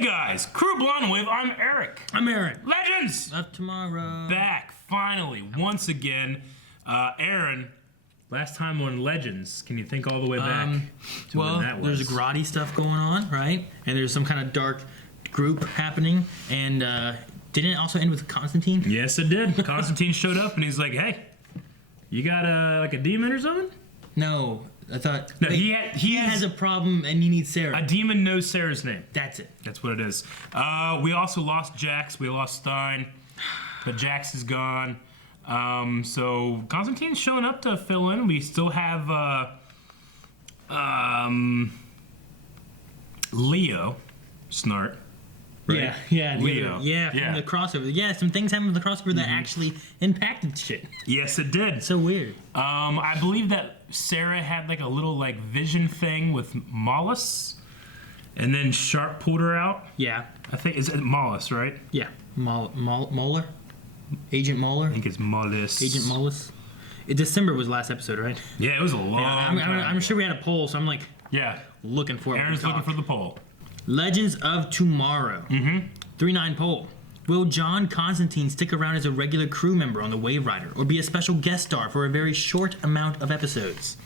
Hey guys, Crew Blonde Wave, I'm Eric. I'm Aaron. Legends! Of tomorrow. Back, finally, once again. Aaron, last time on Legends, can you think all the way back to when that was? There's grotty stuff going on, right? And there's some kind of dark group happening. And didn't it also end with Constantine? Yes, it did. Constantine showed up and he's like, hey, you got like a demon or something? No, I thought... No, wait, he has a problem and you need Sarah. A demon knows Sarah's name. That's it. That's what it is. We also lost Jax. We lost Stein. But Jax is gone. So Constantine's showing up to fill in. We still have Leo Snart. Right? Yeah, Leo. From the crossover. Yeah, some things happened with the crossover that actually impacted shit. Yes, it did. It's so weird. I believe that Sarah had like a little like vision thing with Mollis, and then Sharp pulled her out. Yeah. I think is it Mollis, right? Yeah. Moeller? Agent Moeller? I think it's Mollis. Agent Mollis. December was last episode, right? Yeah, it was a long time. I'm sure we had a poll, so I'm like looking for it. Aaron's looking for the poll. Legends of Tomorrow. 3-9 poll. Will John Constantine stick around as a regular crew member on the Wave Rider or be a special guest star for a very short amount of episodes?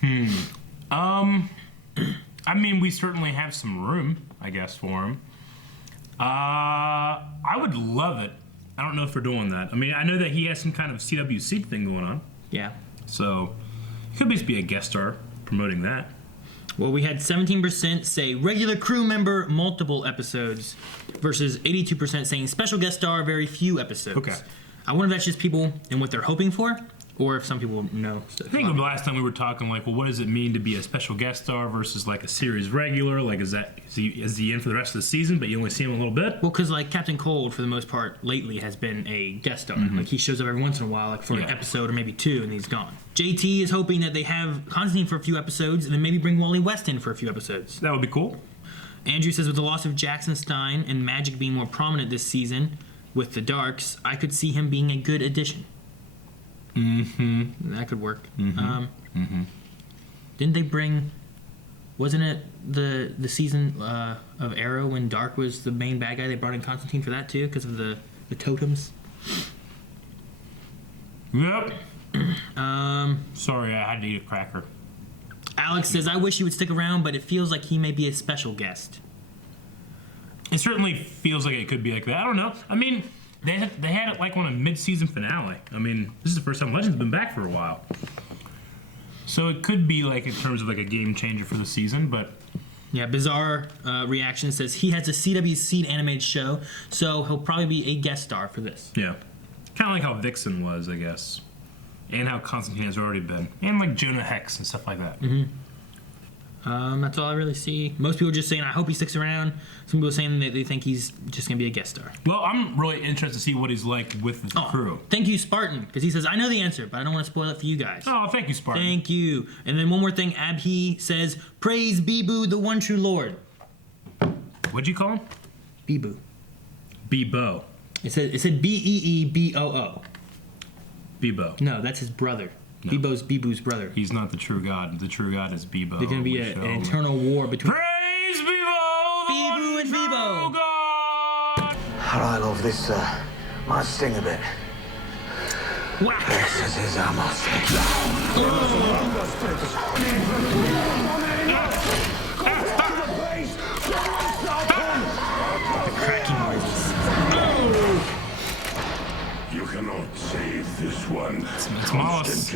I mean, we certainly have some room, I guess, for him. I would love it. I don't know if we're doing that. I mean, I know that he has some kind of CWC thing going on. Yeah. So, he could just be a guest star promoting that. Well, we had 17% say regular crew member, multiple episodes, versus 82% saying special guest star, very few episodes. Okay. I wonder if that's just people and what they're hoping for, or if some people know. I think the last time we were talking, like, well, what does it mean to be a special guest star versus like a series regular? Like, is he in for the rest of the season, but you only see him a little bit? Well, because like Captain Cold, for the most part, lately has been a guest star. Like he shows up every once in a while, like for an episode or maybe two, and he's gone. JT is hoping that they have Constantine for a few episodes, and then maybe bring Wally West in for a few episodes. That would be cool. Andrew says, with the loss of Jackson Stein and Magic being more prominent this season with the Darks, I could see him being a good addition. That could work. Didn't they bring? Wasn't it the season of Arrow when Dark was the main bad guy? They brought in Constantine for that too because of the totems. Yep. Sorry, I had to eat a cracker. Alex says, I wish he would stick around, but it feels like he may be a special guest. It certainly feels like it could be like that. I don't know. I mean, they had it like on a mid-season finale. I mean, this is the first time Legends been back for a while. So it could be like in terms of like a game changer for the season, but... Yeah, Bizarre Reaction says he has a CWC animated show, so he'll probably be a guest star for this. Yeah. Kind of like how Vixen was, I guess. And how Constantine has already been. And like Jonah Hex and stuff like that. That's all I really see. Most people are just saying, I hope he sticks around. Some people are saying that they think he's just going to be a guest star. Well, I'm really interested to see what he's like with the crew. Thank you, Spartan, because he says, I know the answer, but I don't want to spoil it for you guys. Oh, thank you, Spartan. Thank you. And then one more thing, Abhi says, praise Bibu, the one true Lord. What'd you call him? Bibu. Bebo. It said B-E-E-B-O-O. Bebo. No, that's his brother. No. Bibu's brother. He's not the true God. The true God is Bebo. There's going to be an eternal war between... Praise Bebo! Bibu and Bebo! God! I love this, might sting a bit. Wow. This is our You cannot save this one. It's Mollis.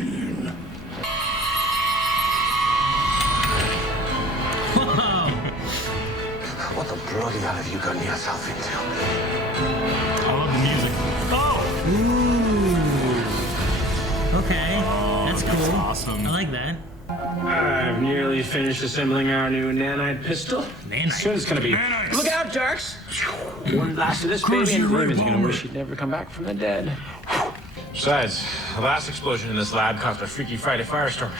What the bloody hell have you gotten yourself into? I love the music. Ooh. Okay. That's cool. That's awesome. I like that. I've nearly finished assembling our new nanite pistol. Nanite? Soon it's gonna be. Nanites. Look out, Darks! One blast of this baby, and Raven's gonna wish he'd never come back from the dead. Besides, the last explosion in this lab caused a Freaky Friday firestorm.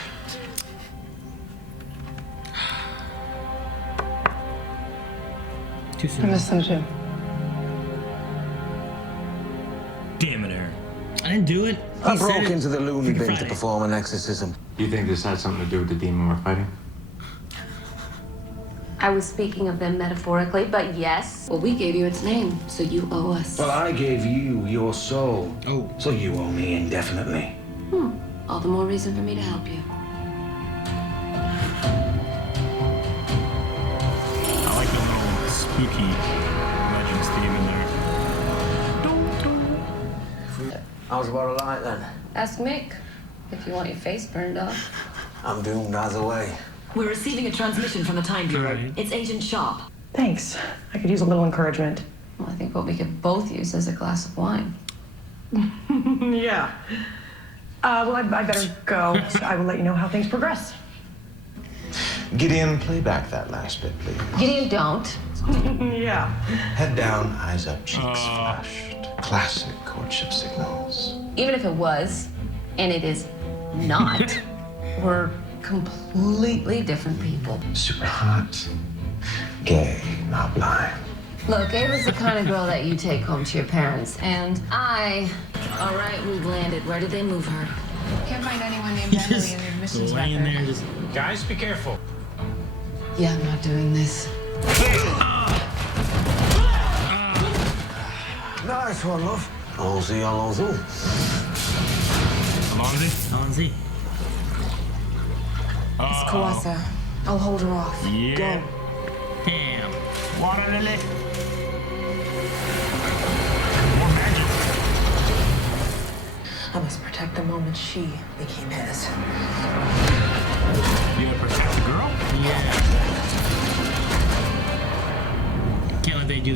Too soon. I miss them too. Damn it, Aaron. I didn't do it. I broke into the loony bin to Friday. perform an exorcism. Do you think this had something to do with the demon we're fighting? I was speaking of them metaphorically, but yes. Well, we gave you its name, so you owe us. Well, I gave you your soul. Oh. So you owe me indefinitely. All the more reason for me to help you. I like the little spooky Legends theme in there. How's about a light then? Ask Mick if you want your face burned off. I'm doomed either way. We're receiving a transmission from the Time Bureau. Right. It's Agent Sharp. Thanks. I could use a little encouragement. Well, I think what we could both use is a glass of wine. Yeah. Well, I better go. I will let you know how things progress. Gideon, play back that last bit, please. Gideon, don't. Yeah. Head down, eyes up, cheeks flushed. Classic courtship signals. Even if it was, and it is not, we're completely different people. Super hot. Gay, not blind. Look, Ava's the kind of girl that you take home to your parents, and all right, we've landed. Where did they move her? Can't find anyone named Emily in the admissions laying record. there just. Guys, be careful. Yeah, I'm not doing this. Nice one, love. Allons-y, allons-y. Alonzi. It's Kawasa. I'll hold her off. Yeah. Damn. Water lily. More magic. I must protect the moment she became his. You gonna protect the girl? Yeah. Can't let they do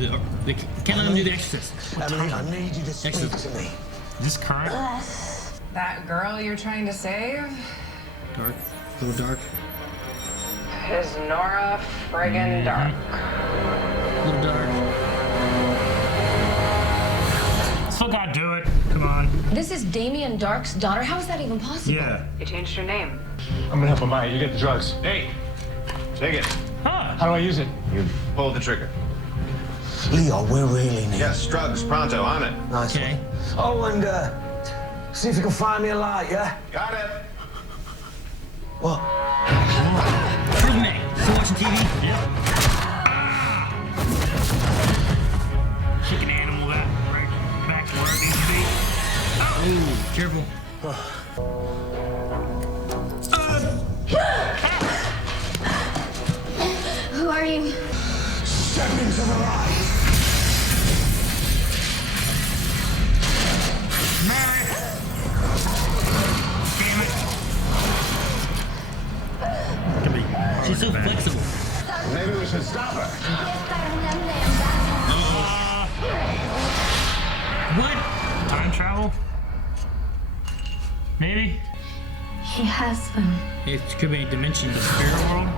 can't let them do the Exorcist. Emily, I need you to speak to me. Is this current? That girl you're trying to save Dark. A little dark. is Nora friggin' Dark. A little dark. Still gotta do it. Come on. This is Damien Dark's daughter. How is that even possible? Yeah. You changed her name. I'm gonna help him out. You get the drugs. Hey, take it. Huh. How do I use it? You pull the trigger. Leo, we really need. Yes, drugs, pronto, on it. Nice Okay. one. Oh, and see if you can find me a light, yeah? Got it. What? Prove me. Still watching TV? Yeah. Chicken animal that right back to where it needs to be. Oh, careful. Who are you? Step into the light. Mary! Damn it. She's so flexible. Maybe we should stop her. What? Time travel? Maybe? He has them. It could be a dimension. The spirit world?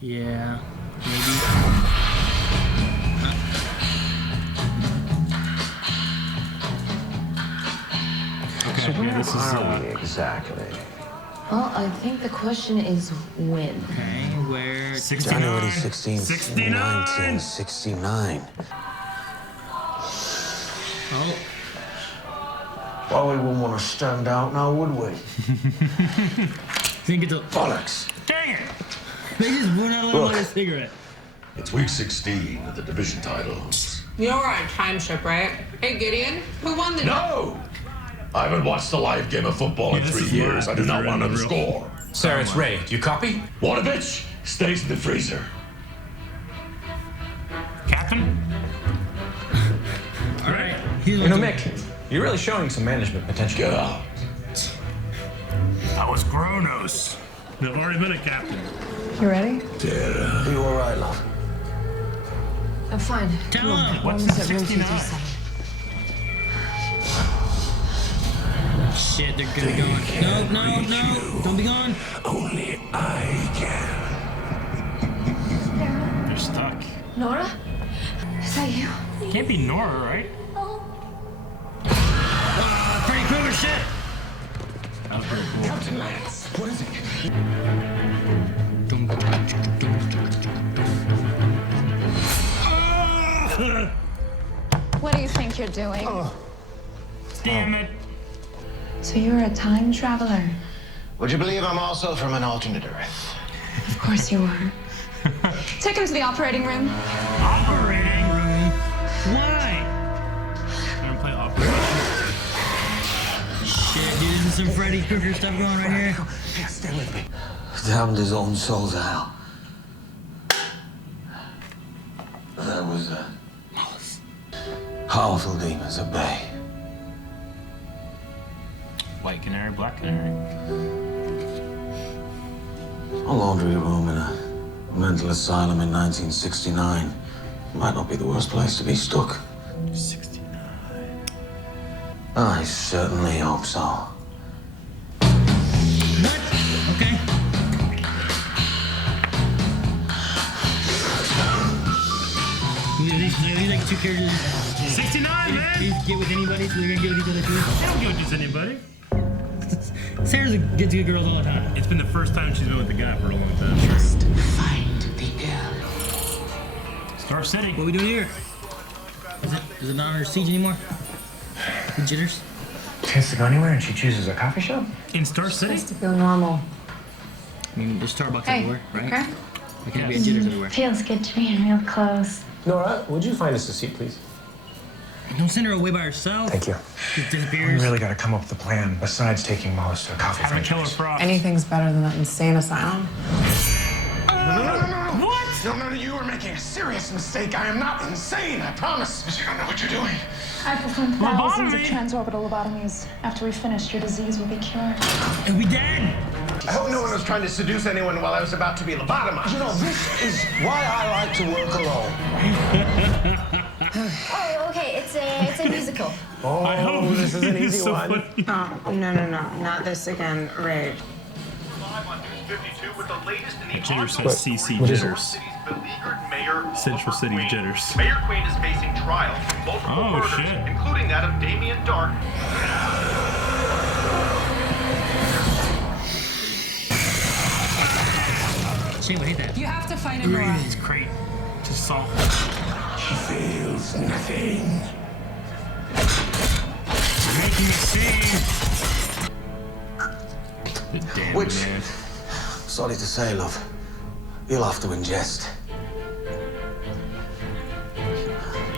Yeah. Maybe. Okay, So where this is, are we exactly? Well, I think the question is when. Okay, where? 69. January 16th, 69. 1969. Oh, Well, we wouldn't want to stand out now, would we? didn't get to. Bollocks. Dang it! They just blew out a Look. little cigarette. It's week 16 of the division titles. You know we're on a time ship, right? Hey, Gideon, who won the... No! I haven't watched a live game of football in Yeah, this 3 is years. live. I do not This is want to know the real. score. Sir, it's Ray. Do you copy? Wanovich stays in the freezer. Captain? All right. You know, Mick, you're really showing some management potential. Get out. I was Kronos. I've already been a captain. You ready? Are you all right, love? I'm fine. Tell him. What's in 69? Shit, they're gonna be gone. No. Don't be gone. Only I can. They're stuck. Nora? Is that you? Can't be Nora, right? Freddy Krueger shit. That was pretty cool. Captain Lance, what is it? What do you think you're doing? Damn it. So you're a time traveler? Would you believe I'm also from an alternate Earth? Of course you are. Take him to the operating room. Operating room? Why? I'm gonna play operating. Shit, dude, this is some Freddy Krueger stuff going on right here. Yeah, stay with me. Damned his own souls out. There was powerful demons at bay. White canary, black canary. A laundry room in a mental asylum in 1969 might not be the worst place to be stuck. 69. I certainly hope so. What? Okay. These like two characters. 69, man! These get with anybody, so they're gonna get with each other too. They don't get with just anybody. Sarah's gets good girls all the time. It's been the first time she's been with a guy for a long time. Just find the girl. Star City. What are we doing here? Is it not under siege anymore? The jitters? Chance to go anywhere and she chooses a coffee shop? In Star City? Supposed to feel normal. I mean, there's Starbucks Hey, everywhere, right? okay. There can't be a jitters everywhere. Feels good to be in real clothes. Nora, would you find us a seat, please? Don't send her away by herself. Thank you. She We disappears. really got to come up with a plan besides taking Mollis to a coffee Have a killer franchise. frost. Anything's better than that insane asylum. No. What? No, you are making a serious mistake. I am not insane, I promise. You don't know what you're doing. I performed thousands of Lobotomy? transorbital lobotomies. After we finish, your disease will be cured. And we dead. I hope no one was trying to seduce anyone while I was about to be lobotomized. You know, this is why I like to work alone. Oh, okay. It's a musical. Oh, I hope this is an easy so one. funny. Oh, no. Not this again, Ray. Jitters says CC Jitters. Central City Jitters. Mayor Queen is facing trial for multiple Oh, murders, shit. including that of Damien Dark. Shane would hate that. You have to find him, Nora. It's great. Just salt. She feels nothing. Making a scene. The damn Which- man. Sorry to say, love. You'll have to ingest.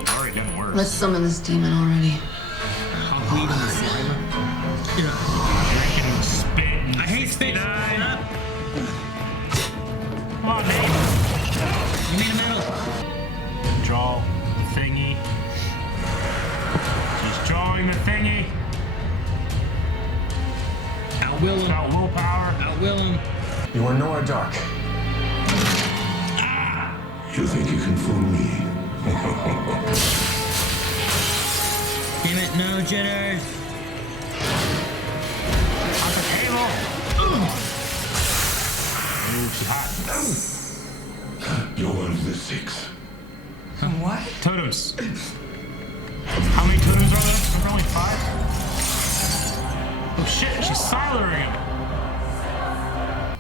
Already done worse. Let's summon this demon already. I'll bleed on the saliva. You know, Drinking spit. And I hate spit. 69. Shut up. Come on, man. Give me the medal. Draw the thingy. He's drawing the thingy. Outwill It's him. about willpower. Outwill him. You are Nora Dark. You think you can fool me? Damn it, no jitters. On the table. Ooh, she's hot. You're one of the six. What? Totems. How many totems are there? Are there only 5? Oh shit, she's silencing him.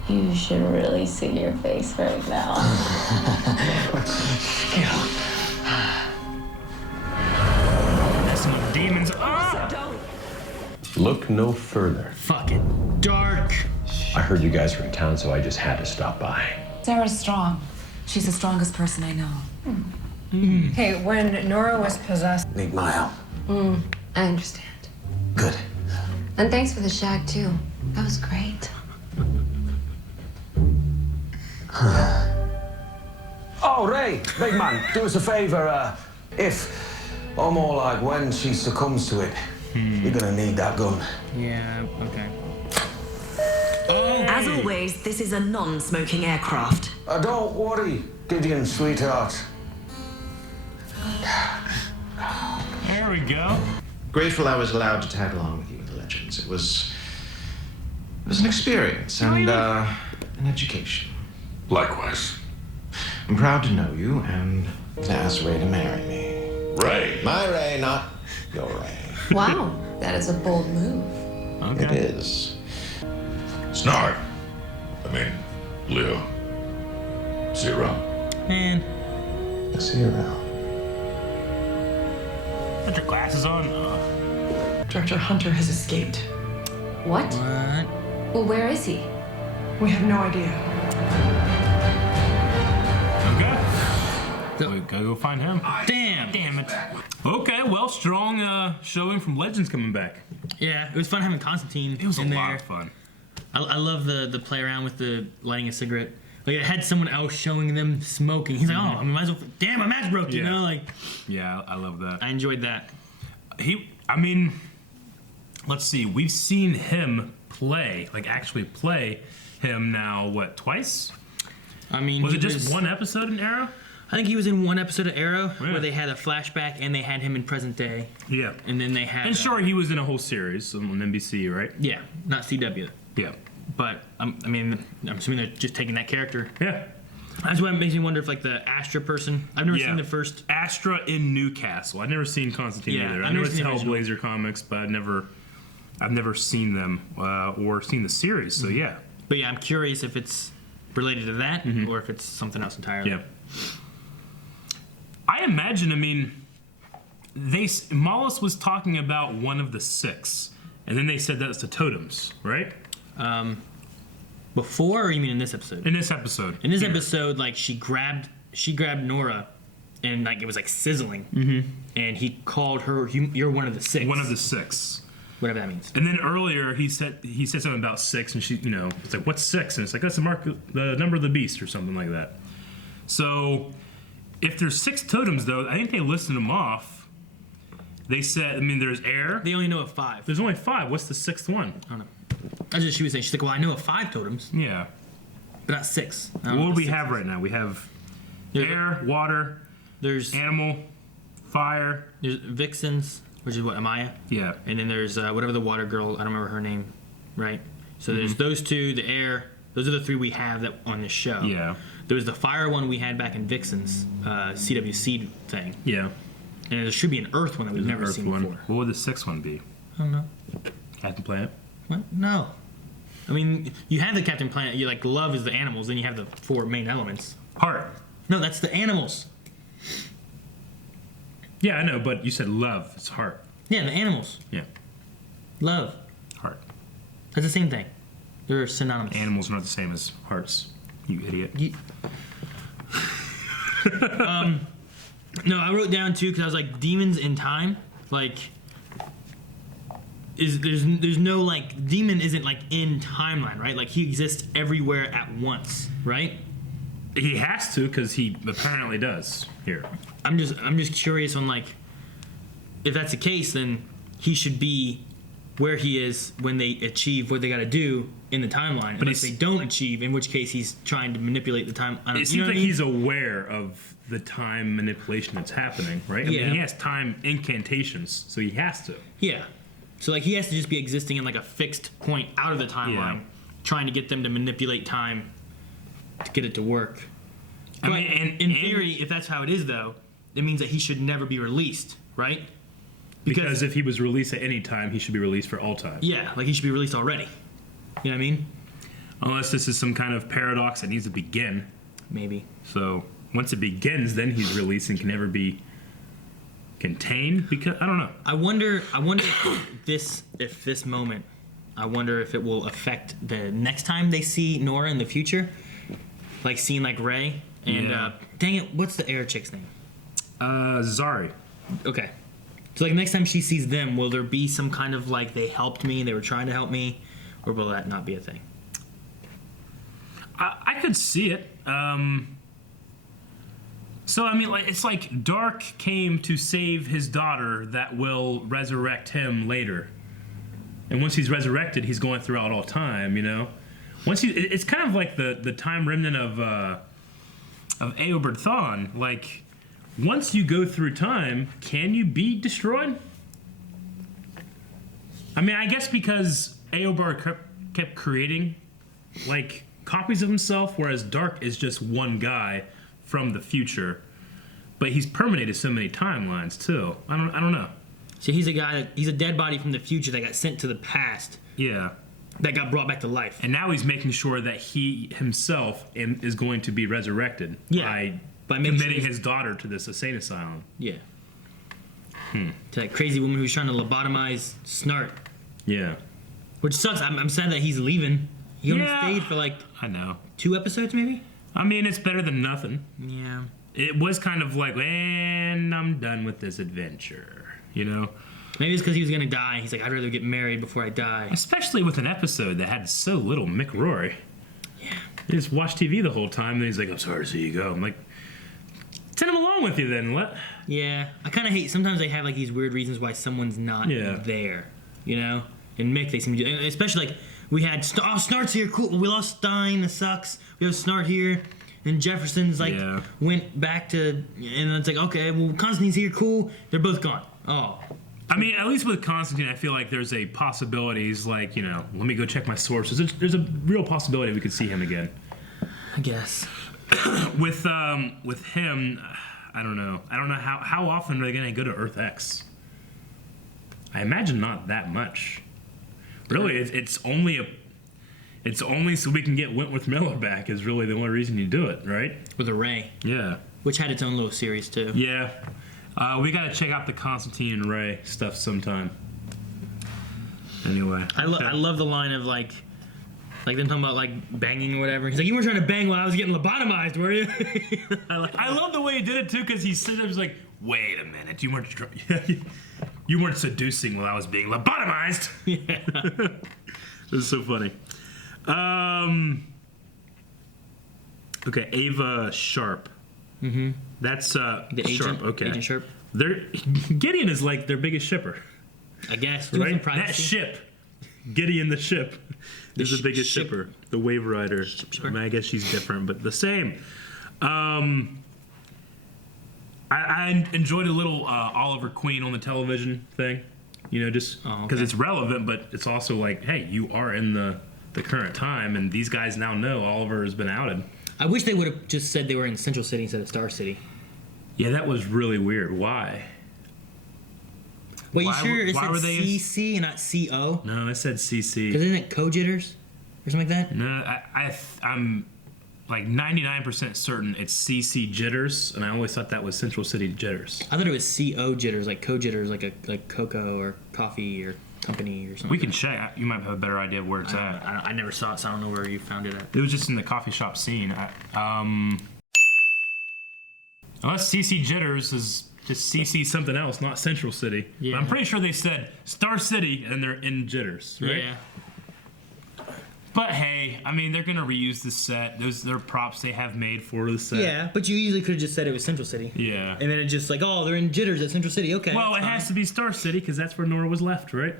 You should really see your face right now. Messing with demons. Look no further. Fucking dark. I heard you guys were in town, so I just had to stop by. Sarah's strong. She's the strongest person I know. Hey, when Nora was possessed, Need my help. I understand. Good. And thanks for the shag too. That was great. Oh, Ray, big man, do us a favor. If, or more like when she succumbs to it, you're gonna need that gun. Yeah, okay. As always, this is a non-smoking aircraft. Don't worry, Gideon, sweetheart. There we go. Grateful I was allowed to tag along with you in the Legends. It was an experience and an education. Likewise. I'm proud to know you and to ask Ray to marry me. Ray. My Ray, not your Ray. Wow, that is a bold move. Okay. It is. Snart. Leo. Zero. Man. Zero. Put your glasses on. Director Hunter has escaped. What? What? Well, where is he? We have no idea. We gotta go find him. Damn it. Okay, well, strong showing from Legends coming back. Yeah, it was fun having Constantine It was in a there. lot of fun. I love the play around with the lighting a cigarette. Like, it had someone else showing them smoking. He's like, oh, I might as well. Damn, my match broke, you know? Like, yeah, I love that. I enjoyed that. Let's see. We've seen him play, like actually play him now, what, twice? I mean, was it just one episode in Arrow? I think he was in one episode of Arrow where they had a flashback and they had him in present day. Yeah. And then they had. And sure, he was in a whole series on NBC, right? Yeah, not CW. Yeah. But I'm assuming they're just taking that character. Yeah. That's why it makes me wonder if like the Astra person. I've never seen the first Astra in Newcastle. I've never seen Constantine either. I know it's Hellblazer comics, but I've never seen them or seen the series. So yeah. But yeah, I'm curious if it's related to that or if it's something else entirely. Yeah. I imagine. Mollis was talking about one of the 6, and then they said that's the totems, right? Before, or you mean in this episode? In this episode. In this episode, like she grabbed Nora, and like it was like sizzling. And he called her. You're one of the 6. One of the 6. Whatever that means. And then earlier he said something about 6, and she, it's like, what's 6? And it's like, that's the number of the beast or something like that. So if there's 6 totems, though, I think they listed them off. They said, there's air. They only know of 5. There's only 5. What's the 6th one? I don't know. That's what she was saying. She's like, well, I know of 5 totems. Yeah. But not 6. What do we have right now? We have air, water, there's animal, fire. There's Vixens, which is what, Amaya? Yeah. And then there's whatever the water girl, I don't remember her name, right? So there's those 2, the air. Those are the 3 we have that on this show. Yeah. There was the fire one we had back in Vixen's CWC thing. Yeah. And there should be an earth one that we've never seen before. What would the 6th one be? I don't know. Captain Planet? What? No. You have the Captain Planet. You like love is the animals. Then you have the 4 main elements. Heart. No, that's the animals. Yeah, I know, but you said love. It's heart. Yeah, the animals. Yeah. Love. Heart. That's the same thing. They're synonymous. Animals are not the same as hearts. You idiot. No, I wrote down too because I was like, demons in time. Like, there's no like demon isn't like in timeline, right? Like he exists everywhere at once, right? He has to because he apparently does here. I'm just curious on like if that's the case, then he should be where he is when they achieve what they got to do in the timeline. But if they don't achieve, in which case he's trying to manipulate the time. It seems like he's aware of the time manipulation that's happening, right? Yeah. He has time incantations, so he has to. Yeah. So like he has to just be existing in like a fixed point out of the timeline, trying to get them to manipulate time to get it to work. But in theory, if that's how it is, though, it means that he should never be released, right? Because if he was released at any time, he should be released for all time. Yeah, like he should be released already. You know what I mean? Unless this is some kind of paradox that needs to begin. Maybe. So once it begins, then he's released and can never be contained. Because I don't know. I wonder if this moment, I wonder if it will affect the next time they see Nora in the future, like seeing like Ray and dang it, what's the air chick's name? Zari. Okay. So like next time she sees them, will there be some kind of like they helped me, they were trying to help me, or will that not be a thing? I could see it. So I mean, like it's like Dark came to save his daughter that will resurrect him later, and once he's resurrected, he's going throughout all time. You know, it's kind of like the time remnant of Eobard Thawne. Like once you go through time, can you be destroyed? I mean, I guess because Eobard kept creating like copies of himself, whereas Dark is just one guy from the future, but he's permeated so many timelines too. I don't know. So he's a guy. He's a dead body from the future that got sent to the past. Yeah. That got brought back to life. And now he's making sure that he himself is going to be resurrected by committing his daughter to this insane asylum. Yeah. To that crazy woman who's trying to lobotomize Snart. Yeah. Which sucks. I'm sad that he's leaving. He only stayed for like 2 episodes maybe. I mean, it's better than nothing. Yeah. it was kind of like, and I'm done with this adventure, you know? Maybe it's because he was going to die. He's like, I'd rather get married before I die. Especially with an episode that had so little Mick Rory. Yeah. He just watched TV the whole time, and he's like, I'm sorry to see you go. I'm like, send him along with you then. What? Yeah. I kind of hate, sometimes they have like these weird reasons why someone's not there, you know? And Mick, they seem to do, especially like, we had, Snart's here, cool. We lost Stein, that sucks. We have Snart here. And Jefferson's like, went back to, and it's like, okay, well, Constantine's here, cool. They're both gone. Oh. I mean, at least with Constantine, I feel like there's a possibility. He's like, you know, let me go check my sources. There's a real possibility we could see him again. I guess. With him, I don't know. I don't know how often are they going to go to Earth X? I imagine not that much. Really, it's only so we can get Wentworth Miller back is really the only reason you do it, right? With a Ray. Yeah. Which had its own little series, too. Yeah. We gotta check out the Constantine and Ray stuff sometime. Anyway. I love the line of, like them talking about, like, banging or whatever. He's like, you weren't trying to bang while I was getting lobotomized, were you? I love the way he did it, too, because he said it was like, wait a minute, you weren't seducing while I was being lobotomized. Yeah. It was so funny. Okay, Ava Sharp. Mm-hmm. That's the agent. Sharp. Okay, Agent Sharp. Gideon is like their biggest shipper. I guess. Right? That ship, Gideon the ship, is the biggest ship. shipper. The Wave Rider. I mean, I guess she's different, but the same. I enjoyed a little Oliver Queen on the television thing. You know, just because it's relevant, but it's also like, hey, you are in the current time, and these guys now know Oliver has been outed. I wish they would have just said they were in Central City instead of Star City. Yeah, that was really weird. Why? Wait, you sure it said CC and not CO? No, it said CC. Because isn't it co-jitters or something like that? No, I'm like 99% certain it's CC jitters, and I always thought that was Central City jitters. I thought it was CO jitters, like co-jitters, like cocoa or coffee or company or something. We can check. You might have a better idea of where it's at. I never saw it, so I don't know where you found it at. It was just in the coffee shop scene. Unless CC jitters is just CC something else, not Central City. Yeah. But I'm pretty sure they said Star City and they're in jitters, right? Yeah. But hey, I mean, they're gonna reuse the set. Those are props they have made for the set. Yeah, but you easily could have just said it was Central City. Yeah. And then it's just like, oh, they're in jitters at Central City. Okay. Well, it has to be Star City because that's where Nora was left, right?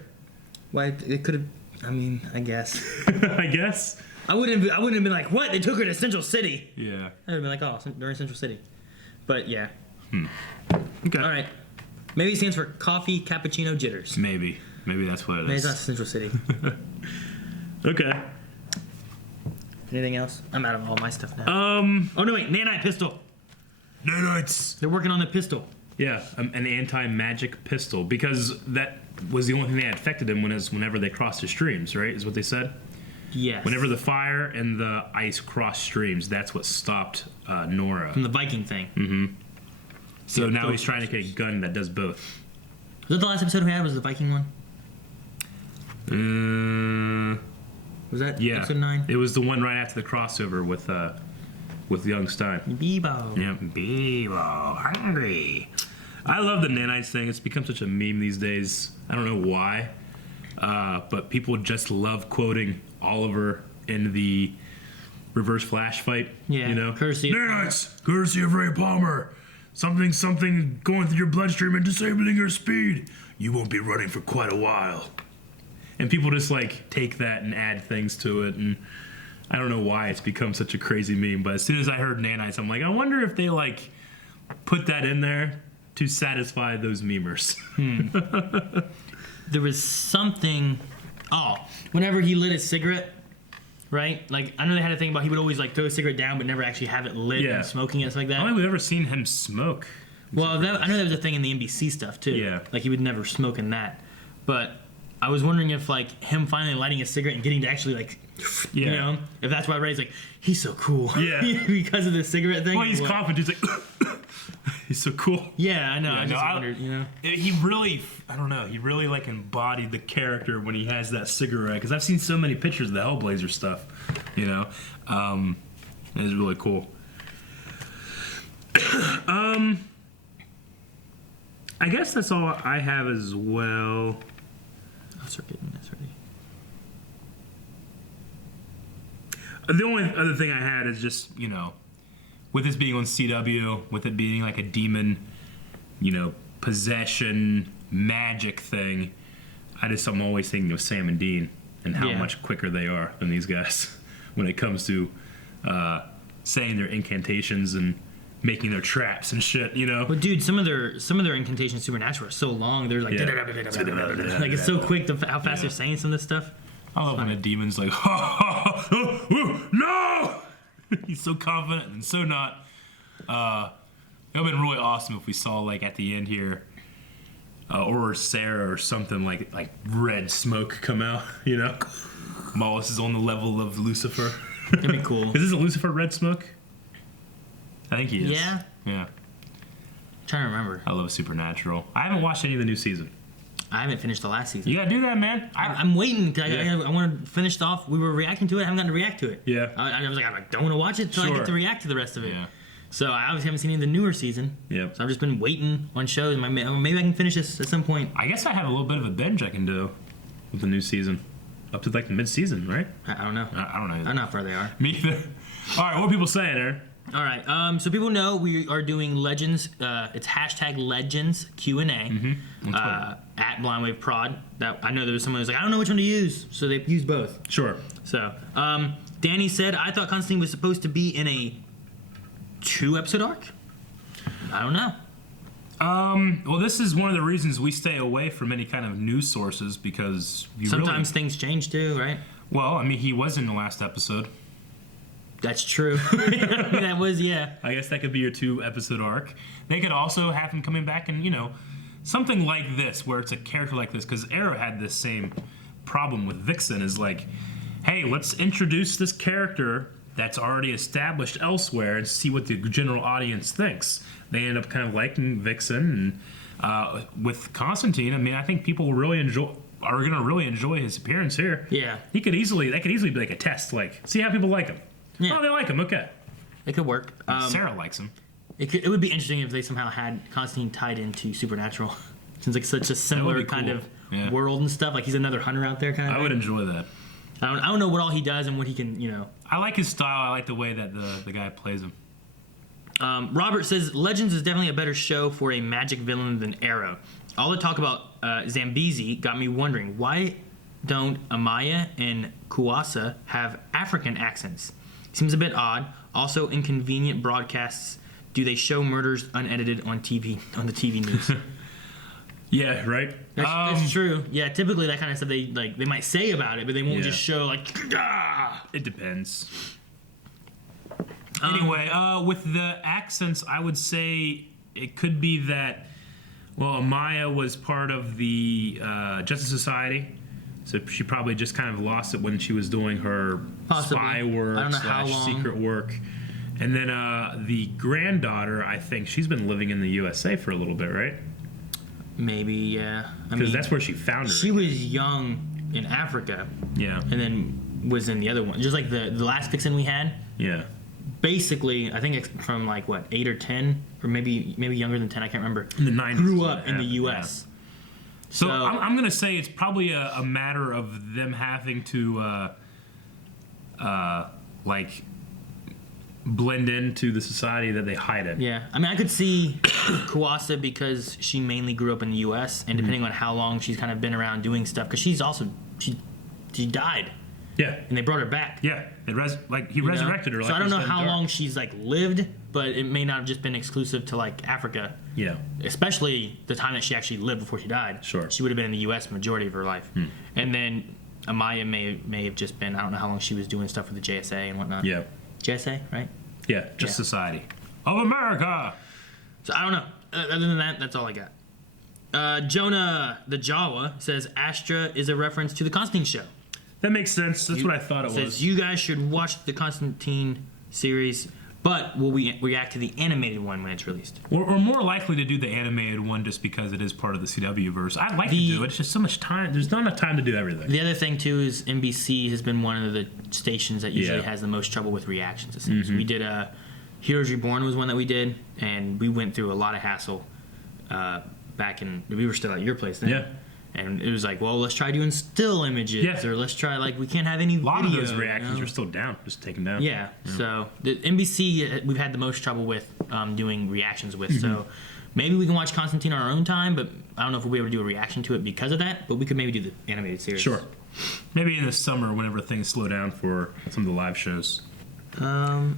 Why it could have? I mean, I guess. I guess. I wouldn't have been like, what? They took her to Central City. Yeah. I'd have been like, oh, they're in Central City. But yeah. Okay. All right. Maybe it stands for coffee cappuccino jitters. Maybe that's what it is. Maybe it's not Central City. Okay. Anything else? I'm out of all my stuff now. Oh no, wait. Nanite pistol. Nanites. They're working on the pistol. Yeah, an anti-magic pistol, because that was the only thing that had affected him whenever they crossed the streams, right? Is what they said? Yes. Whenever the fire and the ice crossed streams, that's what stopped Nora. From the Viking thing. Mm-hmm. So Yeah, now he's trying to get a gun that does both. Was that the last episode we had? Was the Viking one? Was that episode 9? It was the one right after the crossover with young Stein. Bebo. Yeah, Bebo, hungry. I love the nanites thing. It's become such a meme these days. I don't know why, but people just love quoting Oliver in the Reverse Flash fight. Yeah, you know, courtesy nanites, courtesy of Ray Palmer. Something going through your bloodstream and disabling your speed. You won't be running for quite a while. And people just like take that and add things to it, and I don't know why it's become such a crazy meme. But as soon as I heard nanites, I'm like, I wonder if they like put that in there to satisfy those memers. There was something. Oh, whenever he lit a cigarette, right? Like I know they had a thing about he would always like throw a cigarette down, but never actually have it lit and smoking it and stuff like that. I don't think we've ever seen him smoke. Well, I know there was a thing in the NBC stuff too. Yeah, like he would never smoke in that. But I was wondering if like him finally lighting a cigarette and getting to actually like, you know, if that's why Ray's like he's so cool. Yeah, because of the cigarette thing. Well, he's coughing. He's like. He's so cool. Yeah, I know. Yeah, I just wondered, you know. He really, I don't know. He really like embodied the character when he has that cigarette. Because I've seen so many pictures of the Hellblazer stuff. You know, it was really cool. I guess that's all I have as well. I'll start getting this ready. The only other thing I had is just, with this being on CW, with it being like a demon, possession, magic thing, I'm always thinking of Sam and Dean and how much quicker they are than these guys when it comes to saying their incantations and making their traps and shit, Well, dude, some of their incantations supernatural are so long. They're like, like it's so quick how fast they're saying some of this stuff. I love when a demon's like, no! He's so confident and so not. It would have been really awesome if we saw, like, at the end here, or Sarah or something, like red smoke come out, Mollis is on the level of Lucifer. That'd be cool. Is this a Lucifer red smoke? I think he is. Yeah? Yeah. I'm trying to remember. I love Supernatural. I haven't watched any of the new season. I haven't finished the last season. You gotta do that, man. I'm waiting. I want to finish it off. We were reacting to it. I haven't gotten to react to it. Yeah. I was like, I don't want to watch it until I get to react to the rest of it. Yeah. So I obviously haven't seen any of the newer season. Yep. So I've just been waiting on shows. Maybe I can finish this at some point. I guess I have a little bit of a binge I can do with the new season. Up to like the mid-season, right? I don't know. I don't know. I don't know how far they are. Me either. All right, what are people saying, Aaron? All right, so people know we are doing Legends. It's hashtag Legends Q&A at Blind Wave Prod. That I know there was someone who was like, I don't know which one to use, so they used both. Sure. So Danny said, I thought Constantine was supposed to be in a 2-episode arc. I don't know. Well, this is one of the reasons we stay away from any kind of news sources because sometimes things change too, right? Well, I mean, he was in the last episode. That's true. That was, yeah. I guess that could be your 2-episode arc. They could also have him coming back and, something like this, where it's a character like this, because Arrow had this same problem with Vixen, is like, hey, let's introduce this character that's already established elsewhere and see what the general audience thinks. They end up kind of liking Vixen, and with Constantine, I mean, I think people are going to really enjoy his appearance here. Yeah. That could easily be like a test, like, see how people like him. Yeah. Oh, they like him. Okay. It could work. Sarah likes him. It would be interesting if they somehow had Constantine tied into Supernatural. Seems like such a similar kind of world and stuff. Like he's another hunter out there kind of I would enjoy that. I don't know what all he does and what he can, I like his style. I like the way that the guy plays him. Robert says, Legends is definitely a better show for a magic villain than Arrow. All the talk about Zambezi got me wondering, why don't Amaya and Kuwasa have African accents? Seems a bit odd. Also, inconvenient broadcasts. Do they show murders unedited on TV on the TV news? Yeah, right. That's true. Yeah, typically that kind of stuff they might say about it, but they won't just show like. It depends. Anyway, with the accents, I would say it could be that. Well, Amaya was part of the Justice Society. So she probably just kind of lost it when she was doing her spy work / secret work. And then the granddaughter, I think, she's been living in the USA for a little bit, right? Maybe, yeah. Because that's where she found her. She was young in Africa. Yeah. And then was in the other one. Just like the last Vixen we had. Yeah. Basically, I think it's from like, 8 or 10? Or maybe younger than 10, I can't remember. In the 90s. Grew up in the U.S. Yeah. So I'm going to say it's probably a matter of them having to, blend into the society that they hide in. Yeah. I mean, I could see Kuwasa because she mainly grew up in the U.S. and depending on how long she's kind of been around doing stuff, because she's also, she died. Yeah. And they brought her back. Yeah. He resurrected her. So I don't know how long she's, lived, but it may not have just been exclusive to, Africa. Yeah. Especially the time that she actually lived before she died. Sure. She would have been in the U.S. majority of her life. And then Amaya may have just been, I don't know how long she was doing stuff with the JSA and whatnot. Yeah. JSA, right? Yeah, just Society of America. So I don't know. Other than that, that's all I got. Jonah the Jawa says Astra is a reference to the Constantine show. That makes sense. That's what I thought it was. You guys should watch the Constantine series, but will we react to the animated one when it's released? We're more likely to do the animated one just because it is part of the CW verse. I'd like to do it. It's just so much time. There's not enough time to do everything. The other thing, too, is NBC has been one of the stations that usually has the most trouble with reactions. It seems. We did Heroes Reborn was one that we did, and we went through a lot of hassle back in. We were still at your place then. Yeah. And it was like, well, let's try doing still images, Yeah. or let's try we can't have any. A lot video, of those reactions are still down, just taken down. Yeah. So the NBC we've had the most trouble with doing reactions with. So maybe we can watch Constantine on our own time, but I don't know if we'll be able to do a reaction to it because of that. But we could maybe do the animated series. Sure. Maybe in the summer, whenever things slow down for some of the live shows.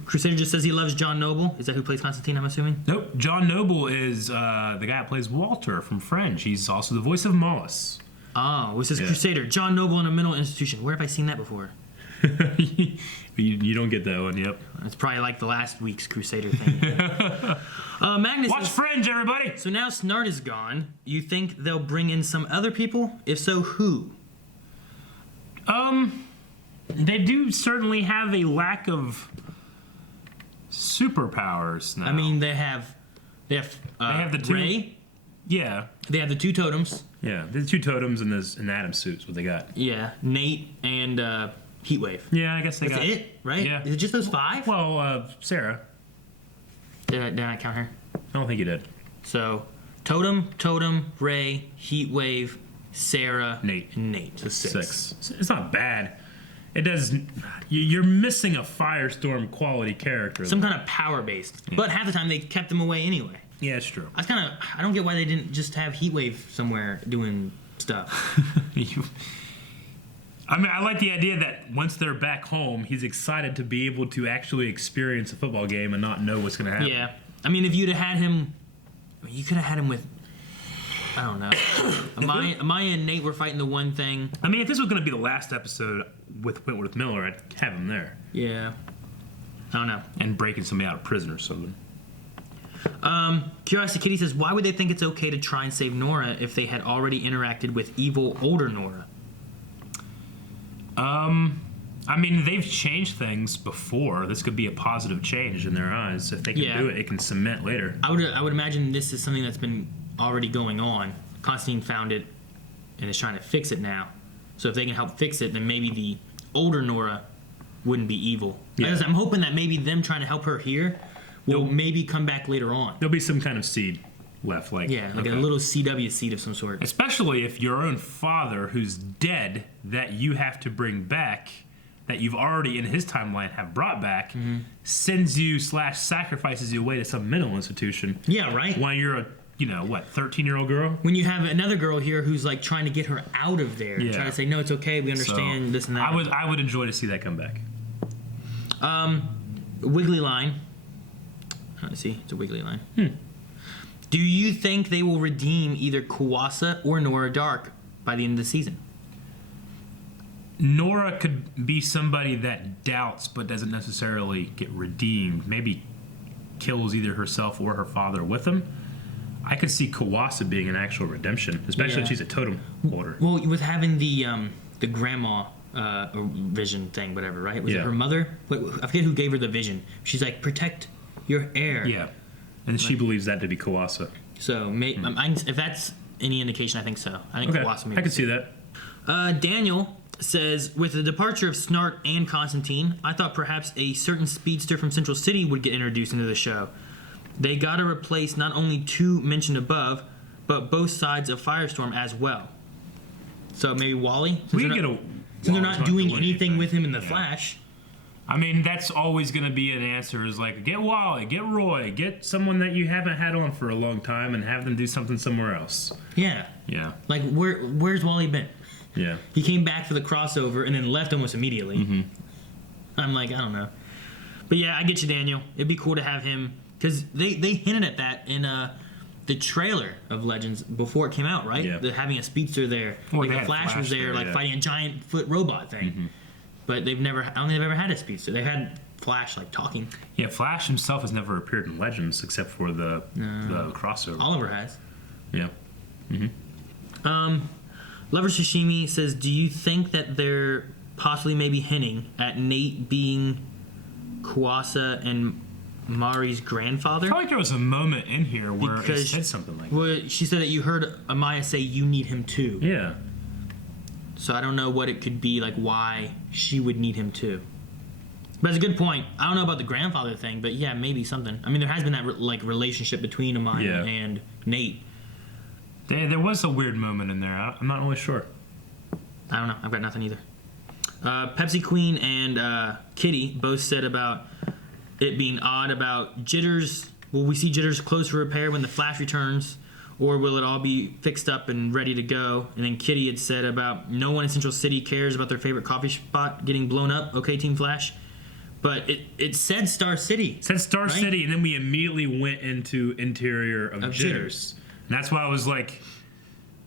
Crusader just says he loves John Noble. Is that who plays Constantine, I'm assuming? Nope. John Noble is the guy that plays Walter from Fringe. He's also the voice of Mollis. Oh, this is Crusader. John Noble in a mental institution. Where have I seen that before? you don't get that one, yep. It's probably like the last week's Crusader thing. Magnus Watch Fringe, everybody! So now Snart is gone. You think they'll bring in some other people? If so, who? They do certainly have a lack of superpowers now. I mean, they have the two. Ray. Yeah. They have the two totems. Yeah, the two totems and an Atom suit's what they got. Yeah, Nate and Heatwave. Yeah, I guess That's got it, right? Yeah. Is it just those 5? Well, Sarah. Did I count her? I don't think you did. So, Totem, Ray, Heatwave, Sarah, Nate. and Nate. So 6. It's not bad. It does. You're missing a Firestorm quality character. Some kind of power based. Yeah. But half the time they kept them away anyway. Yeah, it's true. I don't get why they didn't just have Heatwave somewhere doing stuff. I mean, I like the idea that once they're back home, he's excited to be able to actually experience a football game and not know what's going to happen. Yeah. I mean, if you'd have had him, you could have had him with, I don't know. Amaya and Nate were fighting the one thing. I mean, if this was going to be the last episode with Wentworth Miller, I'd have him there. Yeah. I don't know. And breaking somebody out of prison or something. Curiosity Kitty says, why would they think it's okay to try and save Nora if they had already interacted with evil older Nora? I mean, they've changed things before. This could be a positive change in their eyes. If they can do it, it can cement later. I would imagine this is something that's been already going on. Constantine found it and is trying to fix it now. So if they can help fix it, then maybe the older Nora wouldn't be evil. Yeah. I'm hoping that maybe them trying to help her here will maybe come back later on. There'll be some kind of seed left. Like a little CW seed of some sort. Especially if your own father, who's dead, that you have to bring back, that you've already in his timeline have brought back, sends you / sacrifices you away to some mental institution. Yeah, right. When you're a 13-year-old girl. When you have another girl here who's like trying to get her out of there, trying to say, no, it's okay, we understand this and that. I would enjoy to see that come back. Wiggly line. Let's see, it's a wiggly line. Do you think they will redeem either Kuwasa or Nora Dark by the end of the season? Nora could be somebody that doubts but doesn't necessarily get redeemed. Maybe kills either herself or her father with them. I could see Kuwasa being an actual redemption, especially if she's a totem holder. Well, with having the grandma vision thing, whatever, right? Was it her mother? I forget who gave her the vision. She's like, protect your heir. Yeah, and she believes that to be Kuwasa. So if that's any indication, I think so. I think Kuwasa maybe. I could see that. Daniel says, with the departure of Snart and Constantine, I thought perhaps a certain speedster from Central City would get introduced into the show. They got to replace not only 2 mentioned above, but both sides of Firestorm as well. So maybe Wally? Since they're not doing anything with him in the Flash. I mean, that's always going to be an answer, is like, get Wally, get Roy, get someone that you haven't had on for a long time and have them do something somewhere else. Yeah. Yeah. Like, where's Wally been? Yeah. He came back for the crossover and then left almost immediately. I'm like, I don't know. But yeah, I get you, Daniel. It'd be cool to have him, because they hinted at that in the trailer of Legends before it came out, right? Yeah. Having a speedster there. Well, like the Flash was there, fighting a giant foot robot thing. But I don't think they've ever had a speedster. They've had Flash talking. Yeah, Flash himself has never appeared in Legends except for the crossover. Oliver has. Yeah. Lover Sashimi says, do you think that they're possibly maybe hinting at Nate being Kuwasa and Mari's grandfather? I feel like there was a moment in here where it said something like that. Well, she said that you heard Amaya say you need him too. Yeah. So I don't know what it could be, like why she would need him too. But it's a good point. I don't know about the grandfather thing, but yeah, maybe something. I mean, there has been that relationship between Amaya and Nate. There was a weird moment in there. I'm not really sure. I don't know. I've got nothing either. Pepsi Queen and Kitty both said about it being odd about Jitters. Will we see Jitters close for repair when the Flash returns? Or will it all be fixed up and ready to go? And then Kitty had said about no one in Central City cares about their favorite coffee spot getting blown up. Okay, Team Flash. But it said Star City. It said Star City, and then we immediately went into interior of Jitters. And that's why I was like,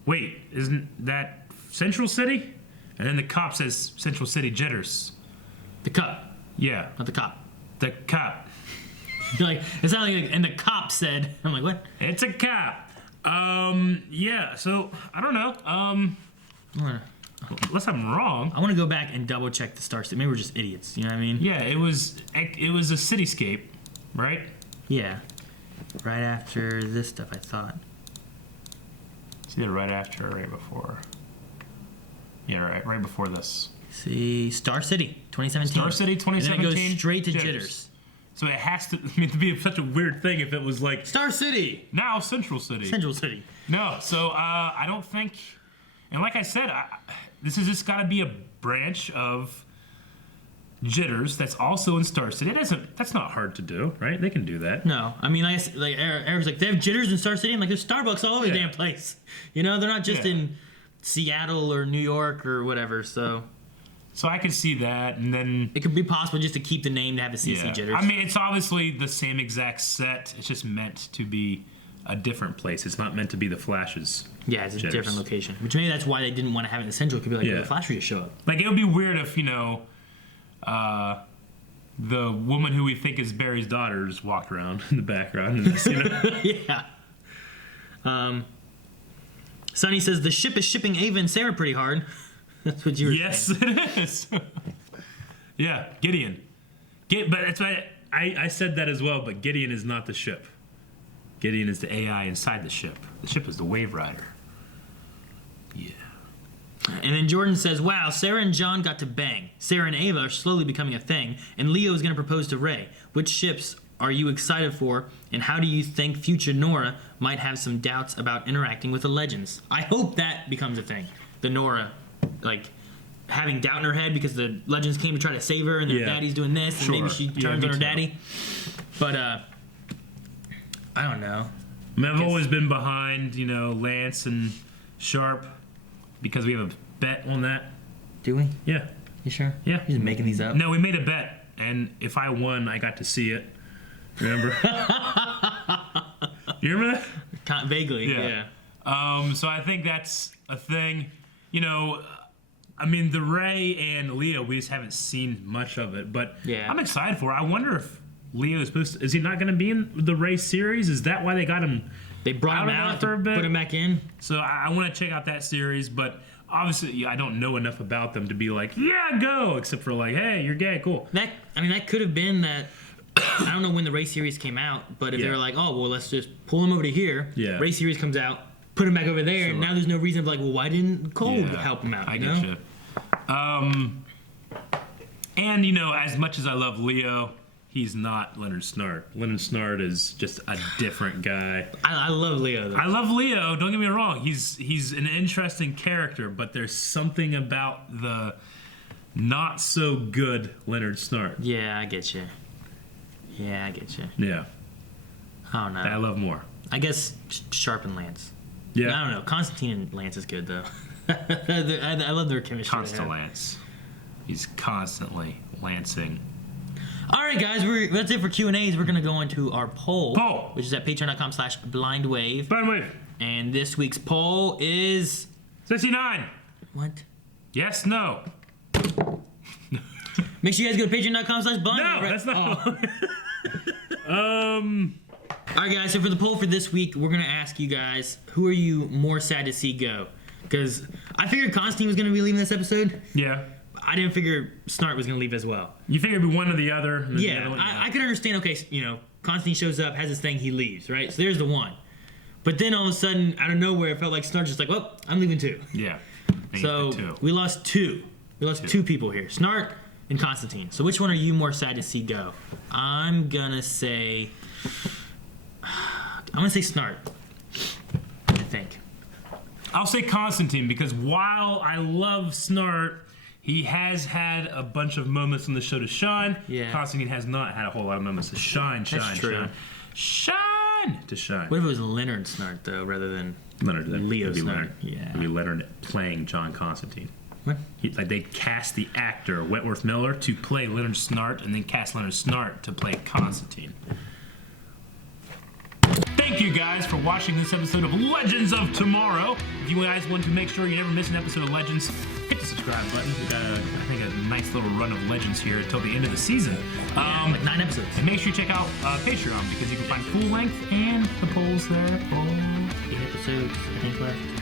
wait, isn't that Central City? And then the cop says Central City Jitters. The cop. Yeah. Not the cop. The cop. You're like, it's not like, and the cop said, I'm like, what? It's a cop. Yeah, so, I don't know. Unless I'm wrong. I want to go back and double check the Star City. Maybe we're just idiots, you know what I mean? Yeah, it was a cityscape, right? Yeah. Right after this stuff, I thought. It's either right after or right before. Yeah, right before this. See, Star City, 2017. Star City, 2017. And then it goes straight to Jitters. So it has to, I mean, to be such a weird thing if it was like Star City. Now Central City. Central City. No, so I don't think, and like I said, this has just got to be a branch of Jitters that's also in Star City. That's not hard to do, right? They can do that. No, I mean, like Eric's like, they have Jitters in Star City. I'm like, there's Starbucks all over the damn place. You know, they're not just in Seattle or New York or whatever. So I could see that, and then it could be possible just to keep the name to have the CC Jitters. I mean, it's obviously the same exact set. It's just meant to be a different place. It's not meant to be the Flash's. Yeah, it's a Jitters. different location. Which maybe that's why they didn't want to have it in the Central. It could be like, the Flash would just show up. Like, it would be weird if, the woman who we think is Barry's daughter just walked around in the background. In this, Yeah. Sonny says the ship is shipping Ava and Sarah pretty hard. That's what you were saying. Yes, it is. Yeah, Gideon. But that's why I said that as well, but Gideon is not the ship. Gideon is the AI inside the ship. The ship is the Wave Rider. Yeah. And then Jordan says, wow, Sarah and John got to bang. Sarah and Ava are slowly becoming a thing, and Leo is going to propose to Ray. Which ships are you excited for, and how do you think future Nora might have some doubts about interacting with the Legends? I hope that becomes a thing. The Nora, like, having doubt in her head because the Legends came to try to save her, and their daddy's doing this, and maybe she turns on her daddy. But, I don't know. I mean, I've always been behind, Lance and Sharp because we have a bet on that. Do we? Yeah. You sure? Yeah. You're just making these up? No, we made a bet, and if I won, I got to see it. Remember? You remember that? Vaguely, yeah. So I think that's a thing. I mean, the Ray and Leo, we just haven't seen much of it, but I'm excited for it. I wonder if Leo is supposed to, is he not going to be in the Ray series? Is that why they got him? They brought him out to put him back in. So I want to check out that series, but obviously I don't know enough about them to be like, yeah, go, except for like, hey, you're gay, cool. That could have been that. I don't know when the Ray series came out, but if they were like, oh, well, let's just pull him over to here. Yeah. Ray series comes out, put him back over there, and now there's no reason of like, well, why didn't Cole help him out? I get you. And, as much as I love Leo, he's not Leonard Snart. Leonard Snart is just a different guy. I love Leo, though. I love Leo, don't get me wrong. He's an interesting character, but there's something about the not so good Leonard Snart. Yeah, I get you. Yeah. I don't know. I love more. I guess Sharp and Lance. Yeah. I don't know. Constantine and Lance is good, though. I love their chemistry. Constant Lance. He's constantly lancing. All right, guys. That's it for Q&As. We're going to go into our poll. Which is at patreon.com/blindwave. Blindwave. And this week's poll is... 69. What? Yes, no. Make sure you guys go to patreon.com/blindwave. No, that's not... All right, guys. So for the poll for this week, we're going to ask you guys, who are you more sad to see go? Because I figured Constantine was going to be leaving this episode. Yeah. I didn't figure Snart was going to leave as well. You figured it'd be one or the other. Yeah, I could understand, okay, Constantine shows up, has this thing, he leaves, right? So there's the one. But then all of a sudden, out of nowhere, it felt like Snart just like, well, I'm leaving too. Yeah. So we lost two. We lost two people here. Snart, and Constantine. So which one are you more sad to see go? I'm gonna say Snart. I think. I'll say Constantine because while I love Snart, he has had a bunch of moments on the show to shine. Yeah. Constantine has not had a whole lot of moments to shine. That's true. Shine to shine. What if it was Leonard Snart though, rather than Leo Snart? Leonard. Yeah. It'd be Leonard playing John Constantine. What? They cast the actor Wentworth Miller to play Leonard Snart, and then cast Leonard Snart to play Constantine. Thank you guys for watching this episode of Legends of Tomorrow. If you guys want to make sure you never miss an episode of Legends, hit the subscribe button. We got, I think, a nice little run of Legends here until the end of the season. Like 9 episodes. And make sure you check out Patreon because you can find full length and the polls there. 8 episodes, I think, left.